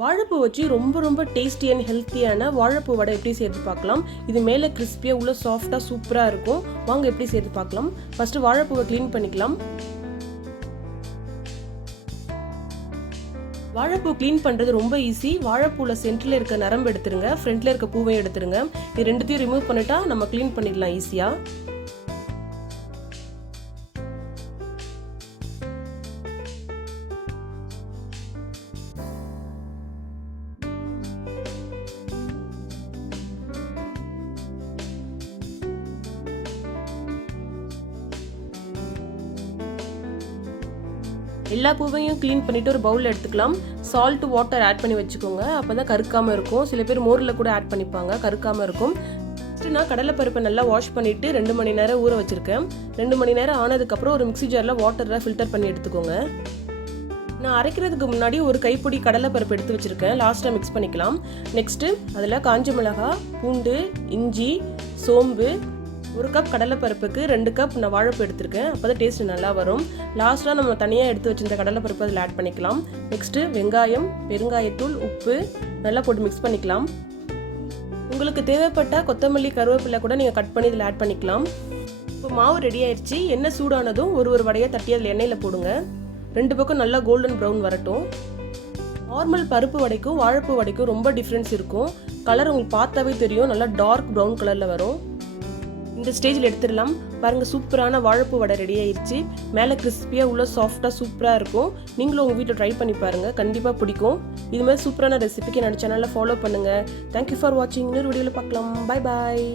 வாழைப்பூ வச்சு ரொம்ப டேஸ்டி அண்ட் ஹெல்த்தியான வாழைப்பூ வடை எப்படி செய்து பார்க்கலாம். இது மேலே கிறிஸ்பியாக உள்ள சாஃப்டாக சூப்பராக இருக்கும். வாங்க எப்படி செய்து பார்க்கலாம். ஃபஸ்ட்டு வாழைப்பூவை க்ளீன் பண்ணிக்கலாம். வாழைப்பூ க்ளீன் பண்ணுறது ரொம்ப ஈஸி. வாழைப்பூவில் சென்டரில் இருக்க நரம்பு எடுத்துருங்க, ஃப்ரண்ட்டில் இருக்க பூவையும் எடுத்துருங்க. இது ரெண்டுத்தையும் ரிமூவ் பண்ணிட்டா நம்ம க்ளீன் பண்ணிடலாம் ஈஸியாக. எல்லா பூவையும் க்ளீன் பண்ணிவிட்டு ஒரு பவுலில் எடுத்துக்கலாம். சால்ட் வாட்டர் ஆட் பண்ணி வச்சுக்கோங்க, அப்போ தான் கருக்காமல் இருக்கும். சில பேர் மோரில் கூட ஆட் பண்ணிப்பாங்க, கருக்காமல் இருக்கும். ஃபஸ்ட்டு நான் கடலைப்பருப்பை நல்லா வாஷ் பண்ணிவிட்டு 2 மணி நேரம் ஊற வச்சுருக்கேன். 2 மணி நேரம் ஆனதுக்கப்புறம் ஒரு மிக்ஸி ஜாரில் வாட்டரில் ஃபில்டர் பண்ணி எடுத்துக்கோங்க. நான் அரைக்கிறதுக்கு முன்னாடி ஒரு கைப்பிடி கடலைப்பருப்பு எடுத்து வச்சுருக்கேன், லாஸ்ட்டாக மிக்ஸ் பண்ணிக்கலாம். நெக்ஸ்ட்டு அதில் காஞ்ச மிளகாய், பூண்டு, இஞ்சி, சோம்பு, 1 கப் கடலைப்பருப்புக்கு 2 கப் நான் வாழைப்பூ எடுத்திருக்கேன். அப்போ தான் டேஸ்ட் நல்லா வரும். லாஸ்ட்டாக நம்ம தனியாக எடுத்து வச்சிருந்த கடலைப்பருப்பு அதில் ஆட் பண்ணிக்கலாம். நெக்ஸ்ட்டு வெங்காயம், பெருங்காயத்தூள், உப்பு நல்லா போட்டு மிக்ஸ் பண்ணிக்கலாம். உங்களுக்கு தேவைப்பட்ட கொத்தமல்லி, கருவேப்பிலை கூட நீங்கள் கட் பண்ணி இதில் ஆட் பண்ணிக்கலாம். இப்போ மாவு ரெடி ஆயிடுச்சு. எண்ணெய் சூடானதும் ஒரு வடையை தட்டி அதில் எண்ணெயில் போடுங்க. 2 பக்கம் நல்லா கோல்டன் ப்ரௌன் வரட்டும். நார்மல் பருப்பு வடைக்கும் வாழைப்பூ வடைக்கும் ரொம்ப டிஃப்ரென்ஸ் இருக்கும். கலர் உங்களுக்கு பார்த்தாவே தெரியும், நல்லா டார்க் ப்ரௌன் கலரில் வரும். இந்த ஸ்டேஜில் எடுத்துடலாம். பாருங்கள், சூப்பரான வாழைப்பூ வடை ரெடி ஆயிடுச்சு. மேலே கிறிஸ்பியாக உள்ள சாஃப்டாக சூப்பராக இருக்கும். நீங்களும் உங்கள் வீட்டில் ட்ரை பண்ணி பாருங்கள், கண்டிப்பாக பிடிக்கும். இது மாதிரி சூப்பரான ரெசிபிக்கு என்னோட சேனலில் ஃபாலோ பண்ணுங்கள். தேங்க்யூ ஃபார் வாட்சிங். இன்னொரு வீடியோவில் பார்க்கலாம். Bye bye.